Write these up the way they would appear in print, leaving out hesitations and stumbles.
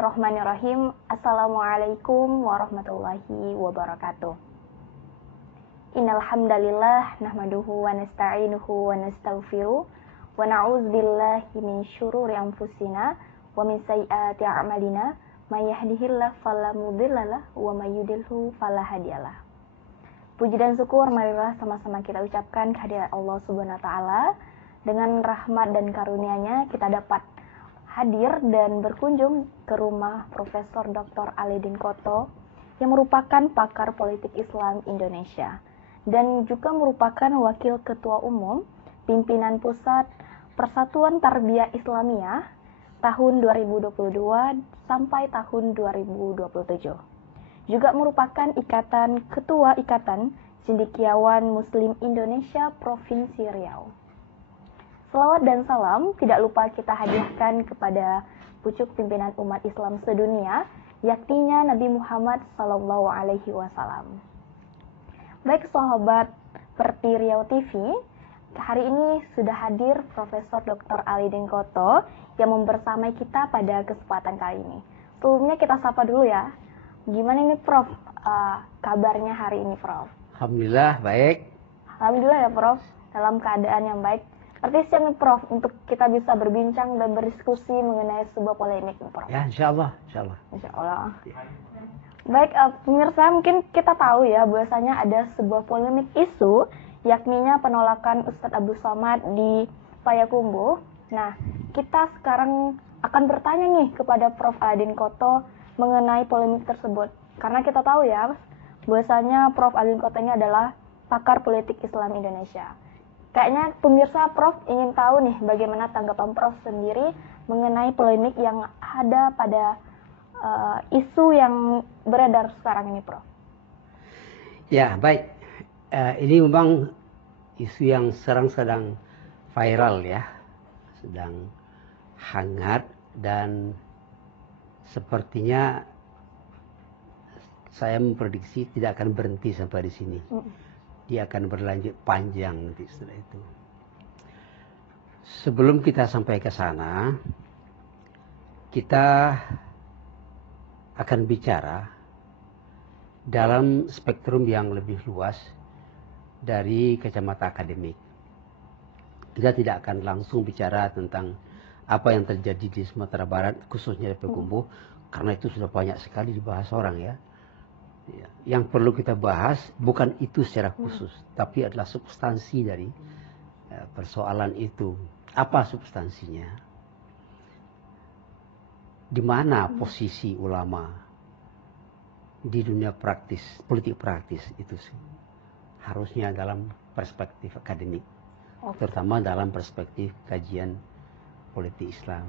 Bismillahirrahmanirrahim. Assalamualaikum warahmatullahi wabarakatuh. Innal hamdalillah nahmaduhu wa nasta'inuhu wa nastaghfiruh wa na'udzubillahi min syururi anfusina wa min sayyiati a'malina may yahdihillahu fala mudhillalah wa may yudhlilhu fala hadiyalah. Puji dan syukur marilah sama-sama kita ucapkan kehadirat Allah Subhanahu wa taala. Dengan rahmat dan karunia-Nya kita dapat hadir dan berkunjung ke rumah Profesor Dr. Alidin Koto yang merupakan pakar politik Islam Indonesia dan juga merupakan Wakil Ketua Umum Pimpinan Pusat Persatuan Tarbiyah Islamiyah tahun 2022 sampai tahun 2027. Juga merupakan Ketua Ikatan Cendekiawan Muslim Indonesia Provinsi Riau. Selawat dan salam tidak lupa kita hadiahkan kepada pucuk pimpinan umat Islam sedunia, yakninya Nabi Muhammad SAW. Baik sahabat Perti Riau TV, hari ini sudah hadir Profesor Dr. Alidin Koto yang membersamai kita pada kesempatan kali ini. Sebelumnya kita sapa dulu ya. Gimana nih Prof? Kabarnya hari ini Prof? Alhamdulillah baik. Alhamdulillah ya Prof, dalam keadaan yang baik. Berarti siap nih Prof untuk kita bisa berbincang dan berdiskusi mengenai sebuah polemik nih Prof. Ya insya Allah. Insya Allah. Baik pemirsa, mungkin kita tahu ya bahwasanya ada sebuah polemik isu yakninya penolakan Ustadz Abdul Somad di Payakumbuh. Nah, kita sekarang akan bertanya nih kepada Prof. Alidin Koto mengenai polemik tersebut. Karena kita tahu ya bahwasanya Prof. Alidin Koto ini adalah pakar politik Islam Indonesia. Kayaknya pemirsa Prof ingin tahu nih bagaimana tanggapan Prof sendiri mengenai polemik yang ada pada isu yang beredar sekarang ini Prof. Ya baik, ini memang isu yang sedang viral ya, sedang hangat dan sepertinya saya memprediksi tidak akan berhenti sampai di sini. Dia akan berlanjut panjang nanti setelah itu. Sebelum kita sampai ke sana, kita akan bicara dalam spektrum yang lebih luas dari kacamata akademik. Kita tidak akan langsung bicara tentang apa yang terjadi di Sumatera Barat, khususnya di Payakumbuh, karena itu sudah banyak sekali dibahas orang ya. Yang perlu kita bahas bukan itu secara khusus, tapi adalah substansi dari persoalan itu. Apa substansinya? Di mana posisi ulama di dunia praktis, politik praktis itu sih? Harusnya dalam perspektif akademik, terutama dalam perspektif kajian politik Islam.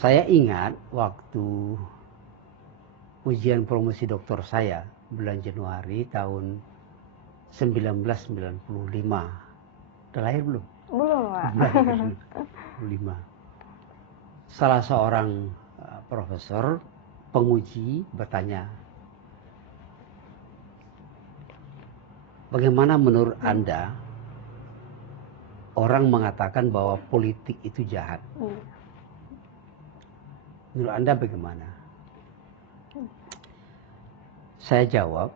Saya ingat waktu ujian promosi doktor saya bulan Januari tahun 1995. Udah lahir belum? Belum Pak. 1995. Salah seorang profesor penguji bertanya, bagaimana menurut Anda orang mengatakan bahwa politik itu jahat? Menurut Anda bagaimana? Saya jawab,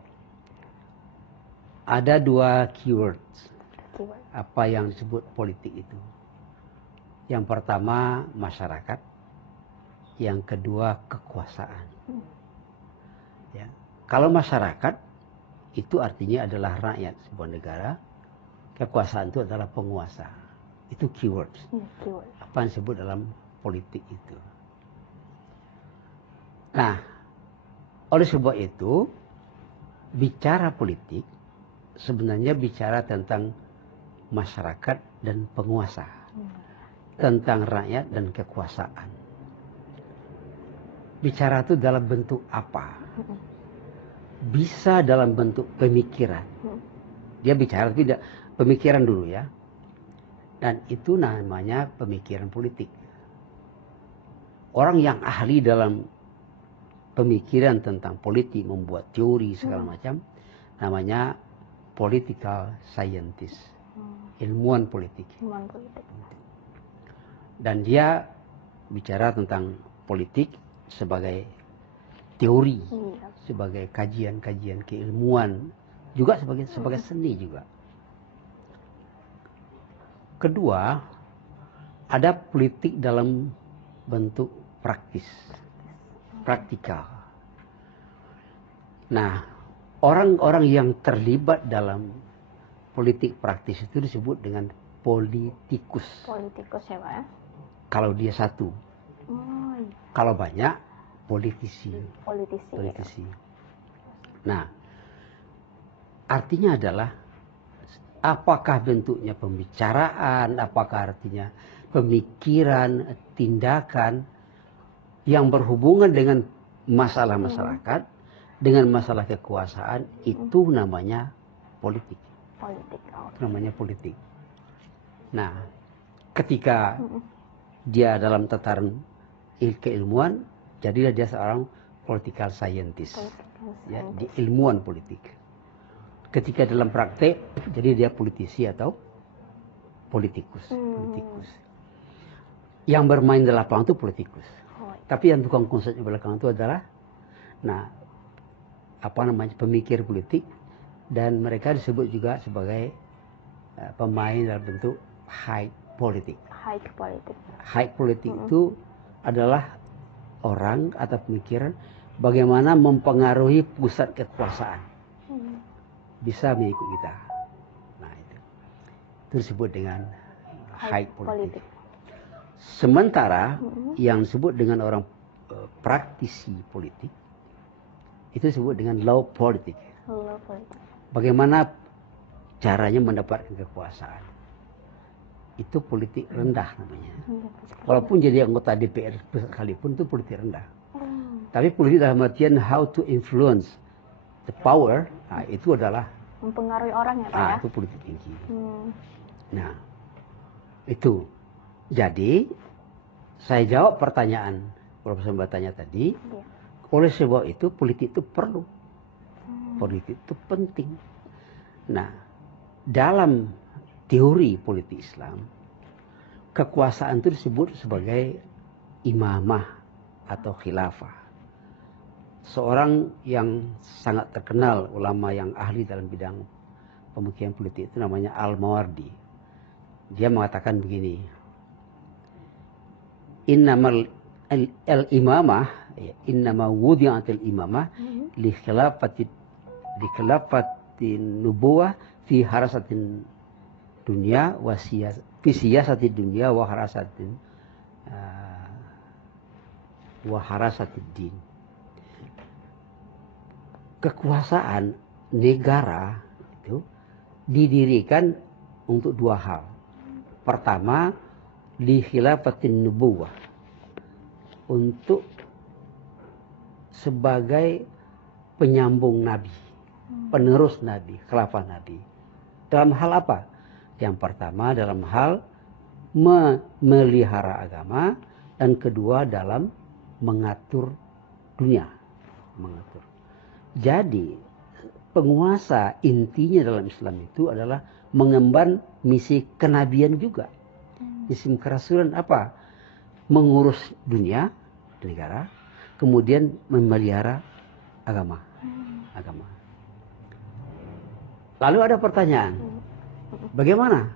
ada dua keywords apa yang disebut politik itu. Yang pertama masyarakat, yang kedua kekuasaan. Ya. Kalau masyarakat itu artinya adalah rakyat sebuah negara, kekuasaan itu adalah penguasa. Itu keywords. Apa yang disebut dalam politik itu. Nah, oleh sebab itu, bicara politik sebenarnya bicara tentang masyarakat dan penguasa, tentang rakyat dan kekuasaan. Bicara itu dalam bentuk apa? Bisa dalam bentuk pemikiran. Dia bicara tidak pemikiran dulu ya. Dan itu namanya pemikiran politik. Orang yang ahli dalam pemikiran tentang politik, membuat teori segala macam, namanya political scientist, ilmuwan politik. Dan dia bicara tentang politik sebagai teori, Iya. sebagai kajian-kajian keilmuan, juga sebagai seni juga. Kedua, ada politik dalam bentuk praktis, praktikal. Nah, orang-orang yang terlibat dalam politik praktis itu disebut dengan politikus. Politikus ya Pak ya? Kalau dia satu, Oh, iya. kalau banyak politisi. Politisi. Nah, artinya adalah apakah bentuknya pembicaraan, apakah artinya pemikiran, tindakan yang berhubungan dengan masalah masyarakat, dengan masalah kekuasaan, itu namanya politik. Politik. Oh. Itu namanya politik. Nah, ketika dia dalam tataran keilmuan, jadilah dia seorang political scientist. Ya, di ilmuwan politik. Ketika dalam praktek, jadi dia politisi atau politikus. Yang bermain di lapangan itu politikus. Tapi yang tukang konsep di belakang itu adalah, pemikir politik, dan mereka disebut juga sebagai pemain dalam bentuk high politik. High politik itu adalah orang atau pemikiran bagaimana mempengaruhi pusat kekuasaan. Bisa mengikut kita. Nah, itu disebut dengan high politik. Sementara yang disebut dengan orang praktisi politik itu disebut dengan low politik. Bagaimana caranya mendapatkan kekuasaan. Itu politik rendah namanya. Walaupun jadi anggota DPR sekalipun itu politik rendah. Tapi politik dalam artian how to influence the power, itu adalah mempengaruhi orang ya Pak ya? Itu politik tinggi. Nah, itu. Jadi, saya jawab pertanyaan Profesor bertanya tadi. Oleh sebab itu, politik itu perlu. Politik itu penting. Nah, dalam teori politik Islam, kekuasaan itu disebut sebagai imamah atau khilafah. Seorang yang sangat terkenal, ulama yang ahli dalam bidang pemikiran politik itu namanya Al-Mawardi. Dia mengatakan begini, innamal al-imamah, innama wudi'atil imamah li khilafatin nubuwah fi harasatin dunia wa fi siyasatin dunia wa harasatin din. Kekuasaan negara itu didirikan untuk dua hal. Pertama, li khilafatin nubuwah, untuk sebagai penyambung nabi, penerus nabi, khalifah nabi. Dalam hal apa? Yang pertama dalam hal memelihara agama, dan kedua dalam mengatur dunia, mengatur. Jadi penguasa intinya dalam Islam itu adalah mengemban misi kenabian juga. Misi kerasulan apa? Mengurus dunia, negara, kemudian memelihara agama. Lalu ada pertanyaan, bagaimana?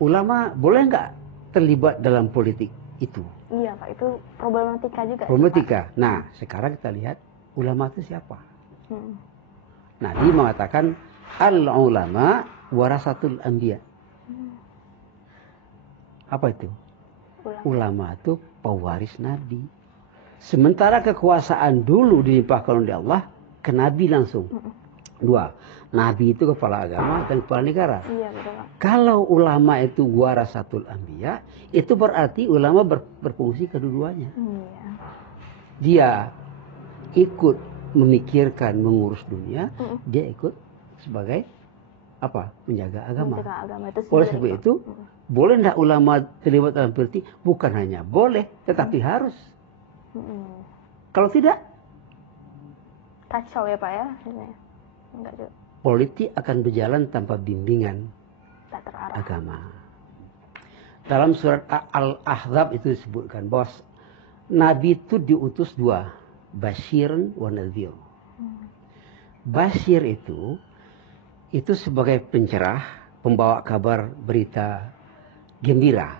Ulama boleh nggak terlibat dalam politik itu? Iya Pak, itu problematika juga. Problematika. Nah, sekarang kita lihat ulama itu siapa? Nabi mengatakan al-ulama warasatul anbiya. Apa itu? Ulama itu pewaris Nabi. Sementara kekuasaan dulu dilimpahkan oleh Allah ke Nabi langsung. Dua, Nabi itu kepala agama dan kepala negara. Iya, betul Pak. Kalau ulama itu warasatul anbiya, itu berarti ulama berfungsi kedua-duanya. Dia ikut memikirkan, mengurus dunia, dia ikut sebagai apa? Menjaga agama. Oleh sebab itu, boleh tidak ulama terlibat dalam politik? Bukan hanya boleh, tetapi harus. Kalau tidak, kacau ya Pak ya. Enggak juga. Politik akan berjalan tanpa bimbingan agama. dalam surat Al-Ahzab itu disebutkan bahwa Nabi itu diutus dua, Basyiran wa Nadhir. Basyir itu sebagai pencerah, pembawa kabar berita gembira.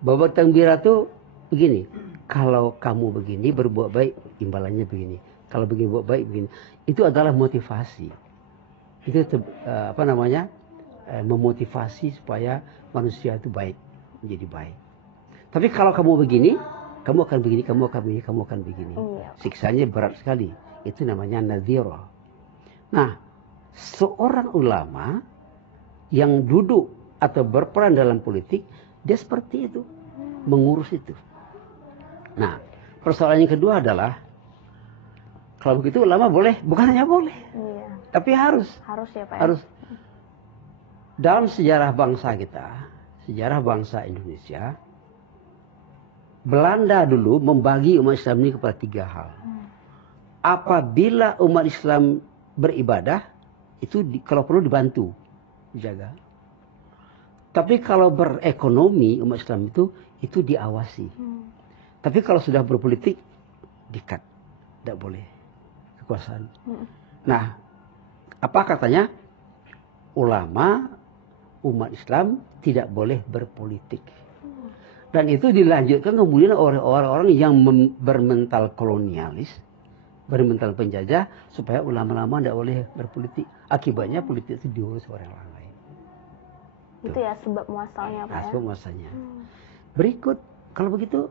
Bahwa gembira itu begini, kalau kamu begini berbuat baik, imbalannya begini. Kalau begini buat baik begini. Itu adalah motivasi. Itu memotivasi supaya manusia itu baik, menjadi baik. Tapi kalau kamu begini, kamu akan begini, kamu akan begini, kamu akan begini. Siksanya berat sekali. Itu namanya nadhira. Nah, seorang ulama yang duduk atau berperan dalam politik, dia seperti itu, mengurus itu. Nah, persoalan yang kedua adalah, kalau begitu ulama boleh, bukan hanya boleh, tapi harus. Harus ya Pak. Harus. Dalam sejarah bangsa kita, sejarah bangsa Indonesia, Belanda dulu membagi umat Islam ini kepada 3 hal. Apabila umat Islam beribadah, itu kalau perlu dibantu, dijaga. Tapi kalau berekonomi umat Islam itu diawasi. Tapi kalau sudah berpolitik, dikat, tidak boleh kekuasaan. Nah, apa katanya? Ulama umat Islam tidak boleh berpolitik. Dan itu dilanjutkan kemudian oleh orang-orang yang bermental kolonialis, bermental penjajah, supaya ulama-ulama tidak boleh berpolitik. Akibatnya politik itu diurus oleh orang lain. Itu ya sebab muasalnya Pak ya? Sebab muasalnya. Berikut, kalau begitu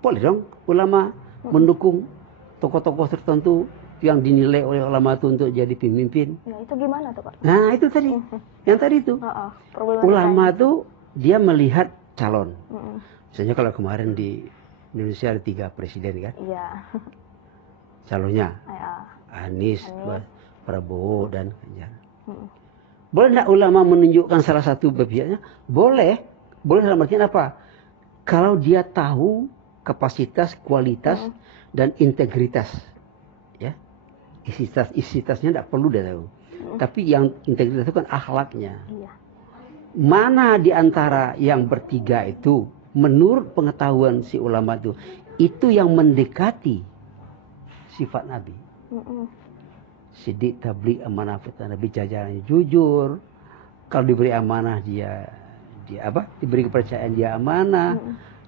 boleh dong ulama mendukung tokoh-tokoh tertentu yang dinilai oleh ulama itu untuk jadi pemimpin. Ya, itu gimana tuh Pak? Nah itu tadi, yang tadi itu. Ulama itu dia melihat calon. Misalnya kalau kemarin di Indonesia ada 3 presiden kan? Iya. Calonnya Ya. Anies, Prabowo dan Ganjar. Boleh tidak ulama menunjukkan salah satu pihaknya? Boleh. Boleh dalam artian apa? Kalau dia tahu kapasitas, kualitas, dan integritas. Ya. Isitasnya tidak perlu dia tahu. Tapi yang integritas itu kan akhlaknya. Iya. Mana di antara yang bertiga itu, menurut pengetahuan si ulama itu yang mendekati sifat Nabi. Siddiq, tabligh, amanah, fitnah, Nabi jajarannya jujur. Kalau diberi amanah dia diberi kepercayaan dia amanah,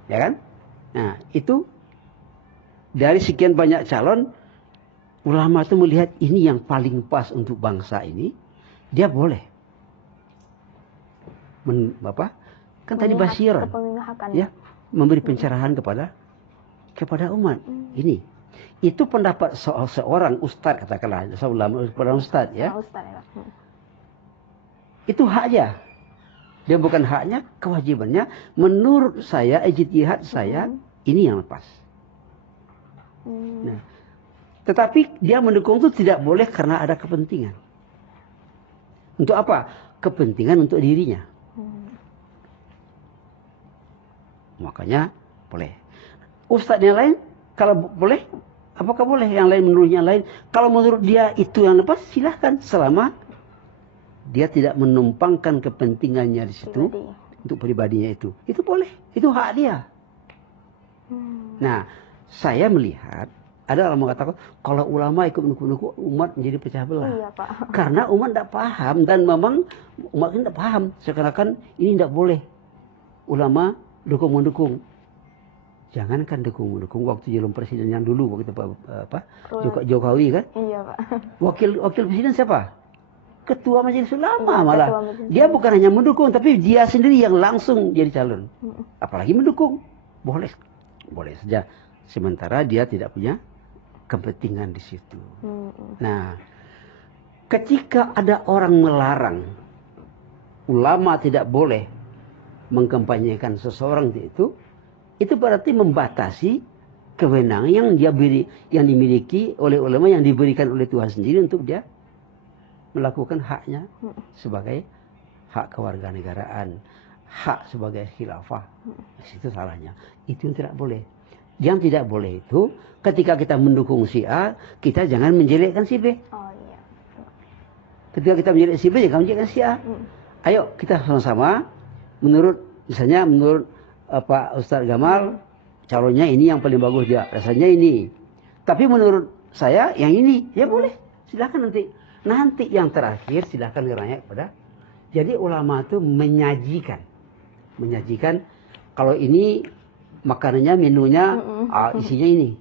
ya kan? Nah itu dari sekian banyak calon, ulama itu melihat ini yang paling pas untuk bangsa ini, dia boleh. Kan tadi Basyiran, ya, memberi pencerahan kepada umat. Ini, itu pendapat seorang ustadz, katakanlah, seorang ustadz, ya. Itu haknya. Dia bukan haknya, kewajibannya. Menurut saya, ijtihad saya, ini yang lepas. Nah, tetapi dia mendukung itu tidak boleh karena ada kepentingan. Untuk apa? Kepentingan untuk dirinya. Makanya boleh. Ustadz yang lain kalau boleh, apakah boleh? Yang lain menurut yang lain. Kalau menurut dia itu yang lepas, silahkan, selama dia tidak menumpangkan kepentingannya di situ untuk pribadinya itu. Itu boleh. Itu hak dia. Nah, saya melihat ada orang mengatakan kalau ulama ikut mendukung umat menjadi pecah belah. Iya, Pak. Karena umat tidak paham, dan memang umat tidak paham. Seakan-akan ini tidak boleh. Ulama mendukung. Jangankan dukung. Waktu jalan presiden yang dulu, waktu Jokowi kan? Iya, Pak. Wakil presiden siapa? Ketua Majelis Ulama malah. Dia bukan hanya mendukung, tapi dia sendiri yang langsung jadi calon. Apalagi mendukung. Boleh saja. Sementara dia tidak punya kepentingan di situ. Nah, ketika ada orang melarang ulama tidak boleh mengkampanyekan seseorang itu berarti membatasi kewenangan yang dimiliki oleh ulama, yang diberikan oleh Tuhan sendiri untuk dia melakukan haknya sebagai hak kewarganegaraan, hak sebagai khilafah. Itu salahnya. Itu yang tidak boleh. Yang tidak boleh itu ketika kita mendukung si A, kita jangan menjelekkan si B. Oh iya. Ketika kita menjelekkan si B, jangan menjelekkan si A. Ayo kita sama-sama menurut misalnya menurut Pak Ustadz Gamal, calonnya ini yang paling bagus dia, rasanya ini. Tapi menurut saya yang ini, ya boleh, silakan nanti. Nanti yang terakhir silakan nanya kepada. Jadi ulama itu menyajikan kalau ini makanannya, menunya isinya ini.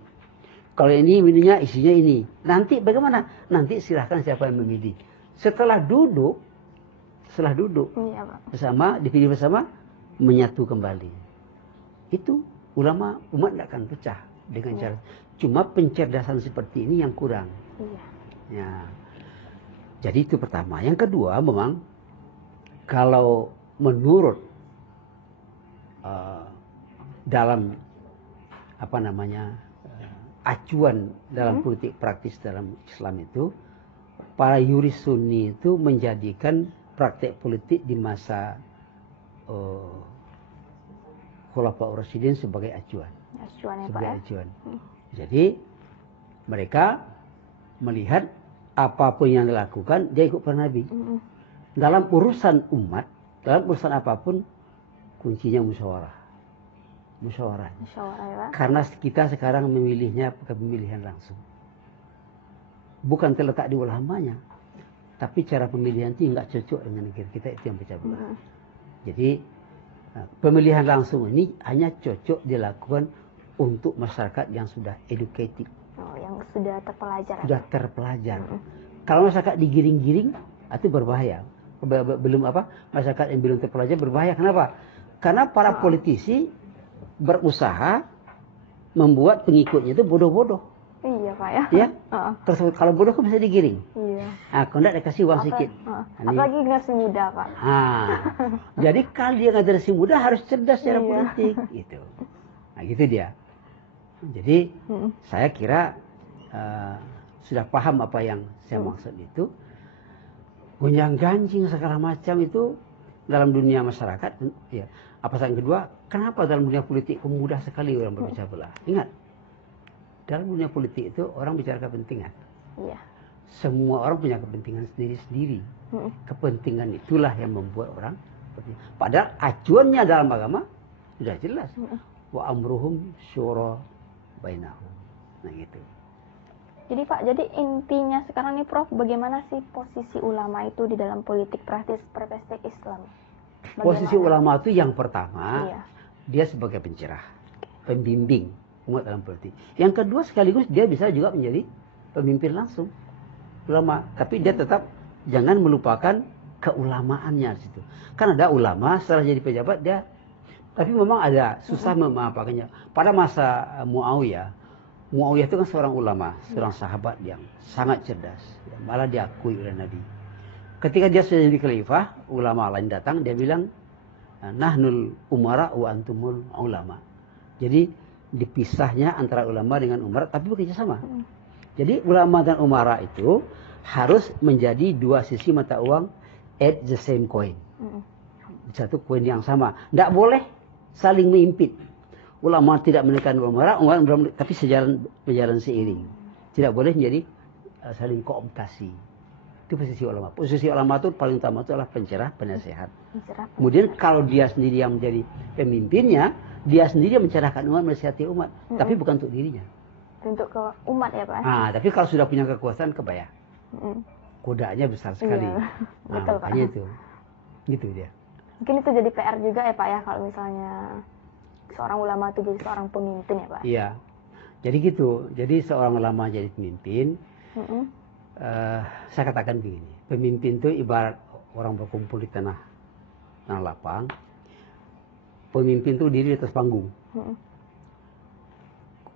Kalau ini menunya isinya ini. Nanti bagaimana? Nanti silahkan siapa yang memilih. Setelah duduk iya, bersama, dipilih bersama, menyatu kembali. Itu ulama umat tidak akan pecah dengan cara. Cuma pencerdasan seperti ini yang kurang. Iya. Ya. Jadi itu pertama. Yang kedua memang kalau menurut dalam acuan dalam politik praktis dalam Islam itu, para yuris Sunni itu menjadikan praktek politik di masa Khulafaur Rasyidin sebagai acuan. Acuan. Jadi mereka melihat apapun yang dilakukan dia ikut para nabi. Dalam urusan umat, dalam urusan apapun kuncinya musyawarah. Ya, karena kita sekarang memilihnya pemilihan langsung. Bukan terletak di ulamanya, tapi cara pemilihan itu nggak cocok dengan negara kita, itu yang pecah belah. Jadi pemilihan langsung ini hanya cocok dilakukan untuk masyarakat yang sudah educated. Yang sudah terpelajar. Kalau masyarakat digiring-giring, itu berbahaya. Masyarakat yang belum terpelajar berbahaya. Kenapa? Karena para politisi berusaha membuat pengikutnya itu bodoh-bodoh. Iya Pak ya. Ya. Terus kalau bodoh kan bisa digiring. Iya. Kalau enggak dikasih uang sedikit. Apalagi generasi muda Pak. Jadi kalau dia generasi muda harus cerdas secara politik. Gitu. Nah gitu dia. Jadi saya kira sudah paham apa yang saya maksud itu. Gonjang-ganjing segala macam itu dalam dunia masyarakat. Ya. Apa yang kedua, kenapa dalam dunia politik mudah sekali orang berpecah belah? Ingat, dalam dunia politik itu orang bicara kepentingan. Iya. Semua orang punya kepentingan sendiri-sendiri. Kepentingan itulah yang membuat orang. Padahal acuannya dalam agama sudah jelas. Wa amruhum syura bainahum. Nah gitu. Jadi Pak, jadi intinya sekarang nih Prof, bagaimana sih posisi ulama itu di dalam politik praktis perspektif Islam? Bagaimana? Posisi ulama itu yang pertama, dia sebagai pencerah, pembimbing umat dalam politik. Yang kedua sekaligus dia bisa juga menjadi pemimpin langsung ulama, tapi dia tetap jangan melupakan keulamaannya di situ. Kan ada ulama setelah jadi pejabat dia, tapi memang ada susah memapakannya. Pada masa Muawiyah itu kan seorang ulama, seorang sahabat yang sangat cerdas, malah diakui oleh Nabi. Ketika dia sudah jadi khalifah, ulama lain datang, dia bilang, nahnul umara wa antumul ulama. Jadi dipisahnya antara ulama dengan umara, tapi bekerja sama. Jadi ulama dan umara itu harus menjadi dua sisi mata uang at the same coin. Satu koin yang sama. Tidak boleh saling mengimpit. Ulama tidak menekan umara, tapi berjalan seiring. Tidak boleh menjadi saling kooptasi. Itu posisi ulama. Posisi ulama itu paling utama itu adalah pencerah, penasehat. Kemudian kalau dia sendiri yang menjadi pemimpinnya, dia sendiri yang mencerahkan umat, menasihati umat, tapi bukan untuk dirinya. Untuk ke umat ya Pak. Tapi kalau sudah punya kekuasaan, kebayang. Kodanya besar sekali. Betul Pak. Makanya itu. Gitu dia. Mungkin itu jadi PR juga ya Pak ya, kalau misalnya seorang ulama itu jadi seorang pemimpin ya Pak. Iya. Jadi gitu. Jadi seorang ulama jadi pemimpin. Saya katakan begini, pemimpin itu ibarat orang berkumpul di tanah lapang. Pemimpin itu diri di atas panggung.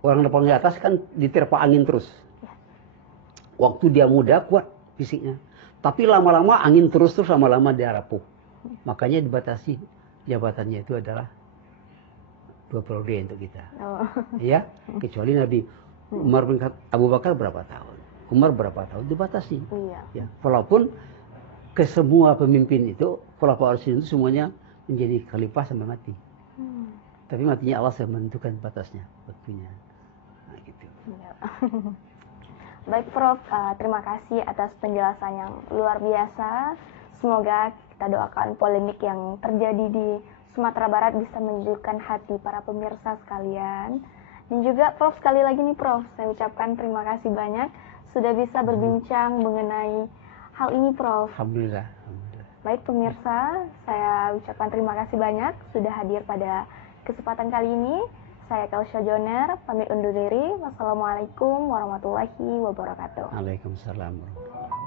Orang lapang di atas kan diterpa angin terus. Waktu dia muda kuat fisiknya, tapi lama-lama angin terus lama-lama dia rapuh. Makanya dibatasi jabatannya itu adalah 2 periode untuk kita. Ya, kecuali Nabi Umar bin Abu Bakar berapa tahun? Umar berapa tahun dibatasi. Ya, walaupun ke semua pemimpin itu, Khulafaur Rasyidin itu semuanya menjadi khalifah sampai mati. Tapi matinya Allah yang menentukan batasnya, waktunya. Nah, gitu. Baik Prof, terima kasih atas penjelasan yang luar biasa. Semoga kita doakan polemik yang terjadi di Sumatera Barat bisa menyejukkan hati para pemirsa sekalian. Dan juga Prof, sekali lagi nih Prof, saya ucapkan terima kasih banyak sudah bisa berbincang mengenai hal ini Prof. Alhamdulillah. Alhamdulillah. Baik pemirsa, saya ucapkan terima kasih banyak sudah hadir pada kesempatan kali ini. Saya Kausya Joner, pamit undur diri. Wassalamualaikum warahmatullahi wabarakatuh. Waalaikumsalam warahmatullahi wabarakatuh.